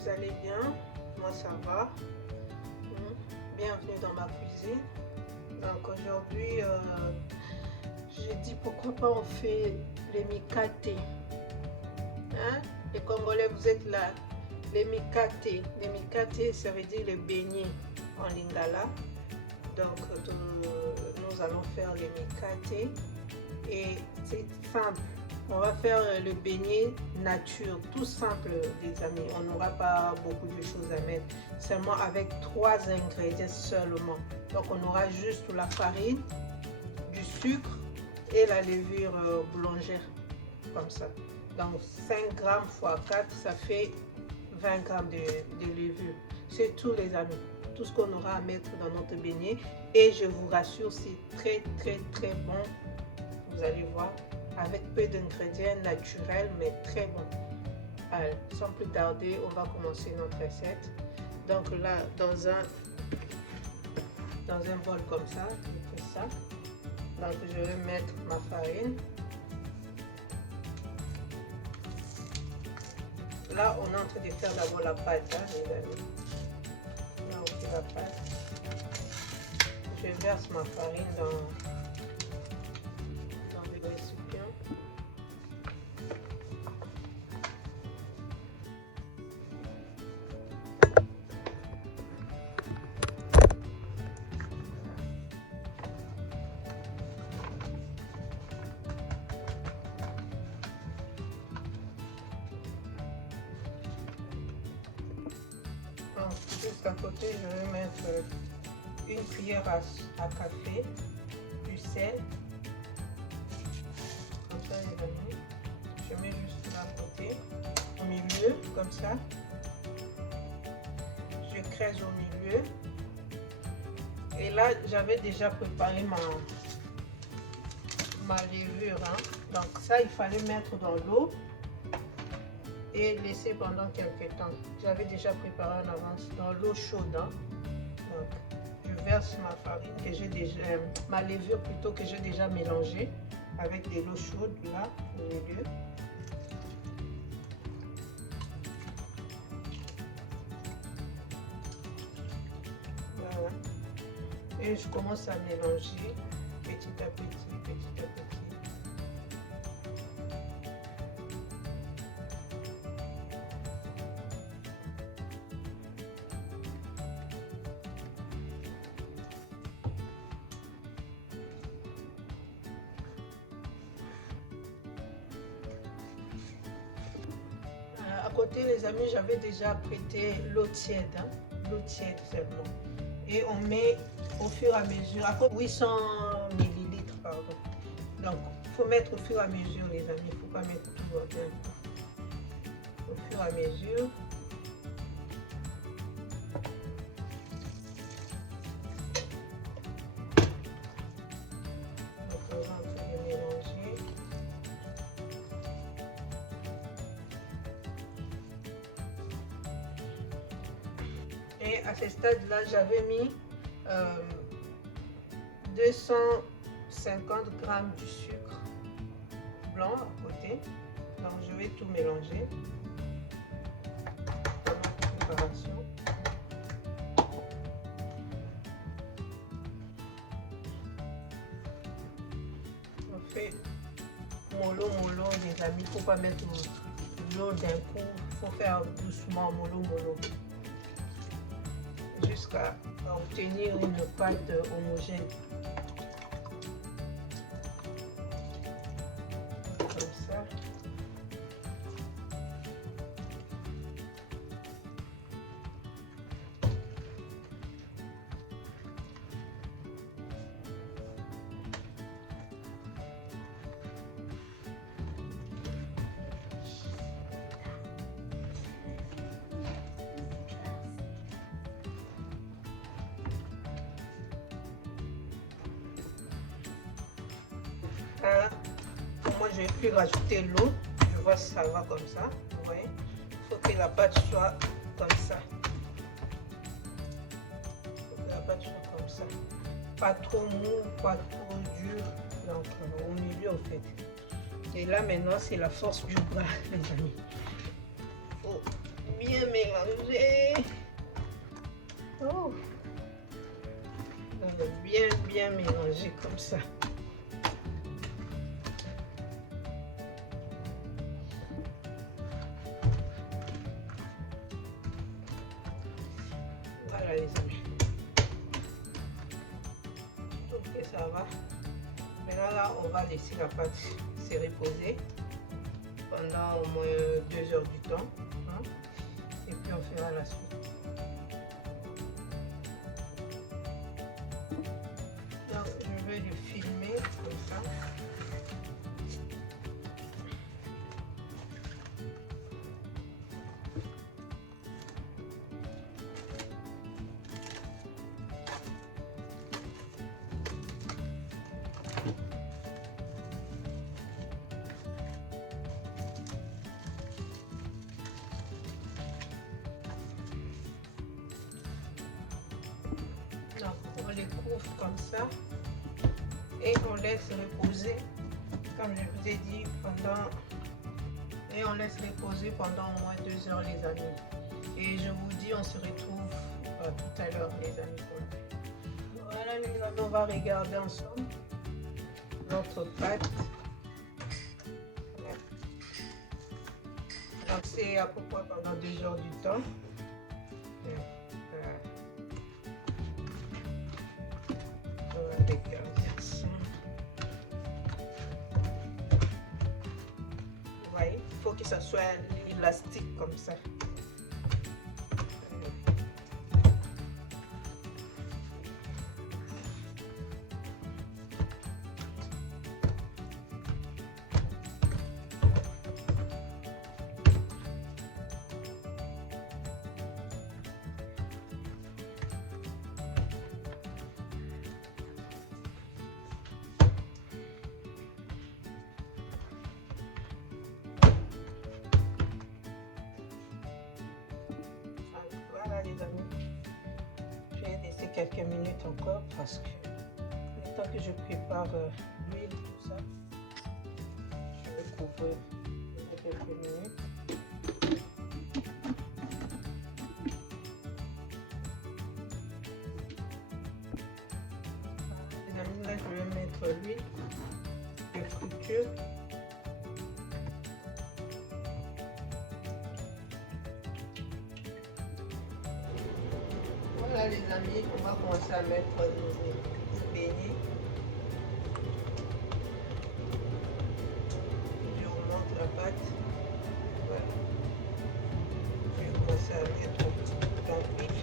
vous allez bien? Moi ça va. Bienvenue dans ma cuisine. Donc aujourd'hui, j'ai dit pourquoi pas on fait les mikate. Hein? Les Congolais, vous êtes là. Les mikate. Les mikate, ça veut dire les beignets en lingala. Donc nous allons faire les mikate et c'est simple. On va faire le beignet nature, tout simple les amis. On n'aura pas beaucoup de choses à mettre, seulement avec 3 ingrédients seulement. Donc on aura juste la farine, du sucre et la levure boulangère, comme ça. Donc 5 grammes x 4, ça fait 20 grammes de levure. C'est tout les amis, tout ce qu'on aura à mettre dans notre beignet. Et je vous rassure, c'est très bon, vous allez voir. Avec peu d'ingrédients naturels mais très bon. Alors, sans plus tarder, on va commencer notre recette. Donc là, dans un bol comme ça, je fais ça. Donc je vais mettre ma farine. Là, on est en train de faire d'abord la pâte, hein, les amis. Là, on fait la pâte. Je verse ma farine dans le récipient. Juste à côté, je vais mettre une cuillère à café, du sel, comme ça les amis. Je mets juste à côté, au milieu, comme ça. Je crèse au milieu. Et là, j'avais déjà préparé ma levure. Hein. Donc ça, il fallait mettre dans l'eau et laisser pendant quelques temps. J'avais déjà préparé en avance dans l'eau chaude. Hein. Donc, je verse ma farine que j'ai déjà, ma levure plutôt que j'ai déjà mélangée avec de l'eau chaude là au milieu. Voilà. Et je commence à mélanger petit à petit, petit à petit. À côté les amis, j'avais déjà prêté l'eau tiède, hein, l'eau tiède seulement. Et on met au fur et à mesure, à 800 ml pardon. Donc il faut mettre au fur et à mesure les amis, il ne faut pas mettre tout d'un coup. Au fur et à mesure. Donc on va en train de mélanger. Et à ce stade-là, j'avais mis 250 grammes de sucre blanc à côté. Donc je vais tout mélanger dans ma préparation. On fait mollo les amis, il ne faut pas mettre l'eau d'un coup, il faut faire doucement mollo jusqu'à obtenir une pâte homogène. Comme ça. Moi je vais plus rajouter l'eau, je vois si ça va comme ça, vous voyez. Il faut que la pâte soit comme ça. Il faut que la pâte soit comme ça. Pas trop mou, pas trop dur, donc au milieu en fait. Et là maintenant c'est la force du bras les amis. Il faut bien mélanger. Oh. On va bien mélanger comme ça. Voilà les amis. Ok, ça va. Maintenant là, on va laisser la pâte se reposer pendant au moins 2 heures du temps. Hein? Et puis on fera la suite. Donc, je vais le filmer comme ça. Donc, on les couvre comme ça et on laisse reposer, comme je vous ai dit, on laisse reposer pendant au moins 2 heures les amis. Et je vous dis, on se retrouve tout à l'heure les amis. Voilà les amis, on va regarder ensemble notre pâte. Donc c'est à peu près pendant 2 heures du temps. Il faut que ça soit élastique comme ça. Les amis, je vais laisser quelques minutes encore parce que le temps que je prépare l'huile, tout ça, je vais couvrir quelques minutes. Les amis, là je vais mettre l'huile de friture. Voilà les amis, on va commencer à mettre nos beignets. Je remonte la pâte. Voilà. Je vais commencer à mettre dans l'huile.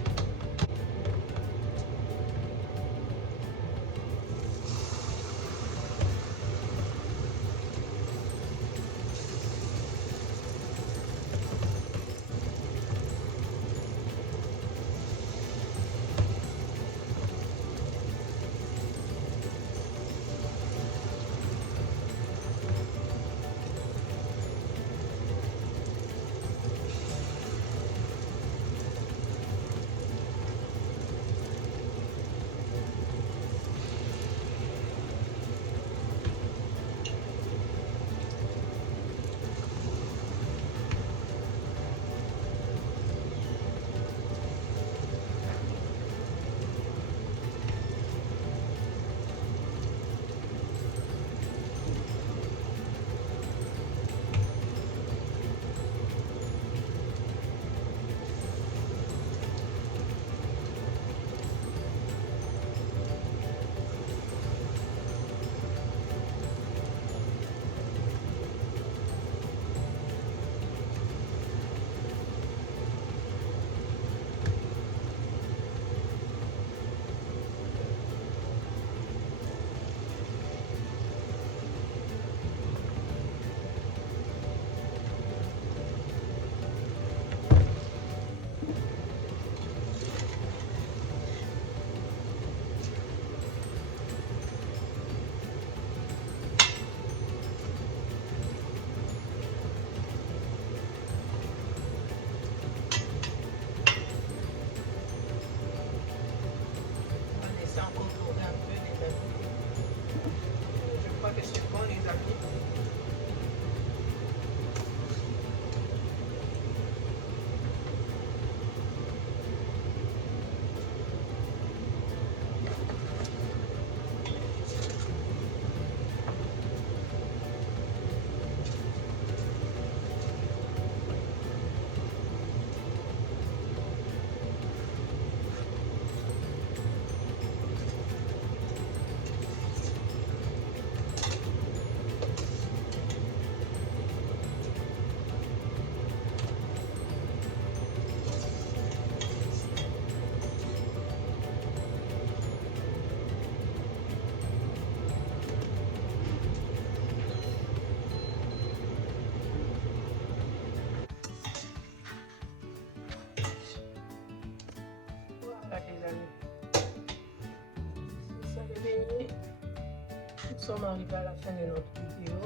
sommes arrivés à la fin de notre vidéo.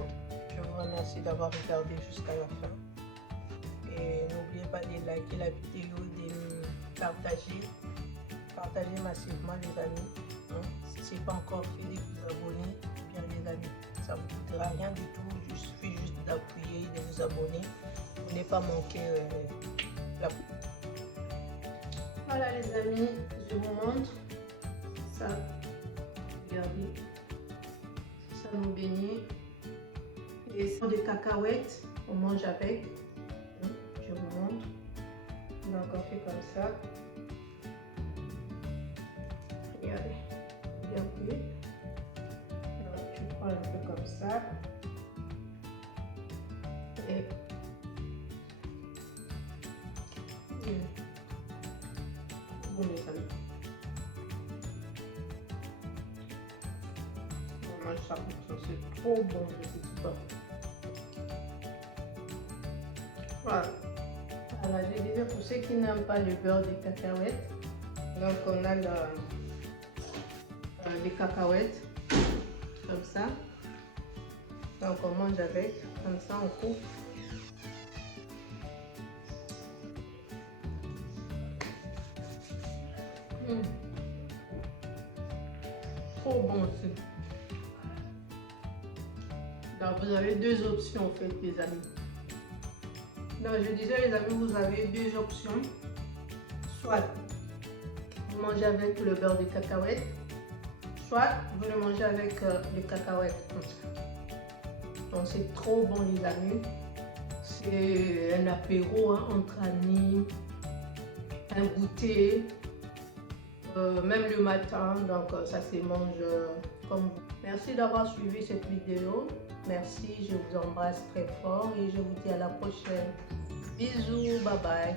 Je vous remercie d'avoir regardé jusqu'à la fin. Et n'oubliez pas de liker la vidéo, de partager. Partagez massivement les amis. Si ce n'est pas encore fait, de vous abonner. Bien les amis, ça ne vous coûtera rien du tout. Il suffit juste d'appuyer, de vous abonner. Pour ne pas manquer la... Voilà les amis, je vous montre ça. Regardez, ça nous beignets. Et c'est des cacahuètes, on mange avec. Je vous montre. Donc on fait comme ça. Regardez, bien cuit. Donc tu prends un peu comme ça. Et bon les amis. On mange ça comme ça, c'est trop bon, je ne dis pas. Voilà. Alors je disais pour ceux qui n'aiment pas le beurre de cacahuètes, donc on a des cacahuètes comme ça. Donc on mange avec, comme ça on coupe. Trop bon aussi. Donc vous avez deux options en fait les amis. Donc je disais les amis, vous avez deux options. Soit vous mangez avec le beurre de cacahuètes, soit vous le mangez avec les cacahuètes comme ça. Donc c'est trop bon les amis. C'est un apéro entre amis, un goûter, même le matin. Donc ça se mange comme vous. Merci d'avoir suivi cette vidéo. Merci, je vous embrasse très fort et je vous dis à la prochaine. Bisous, bye bye.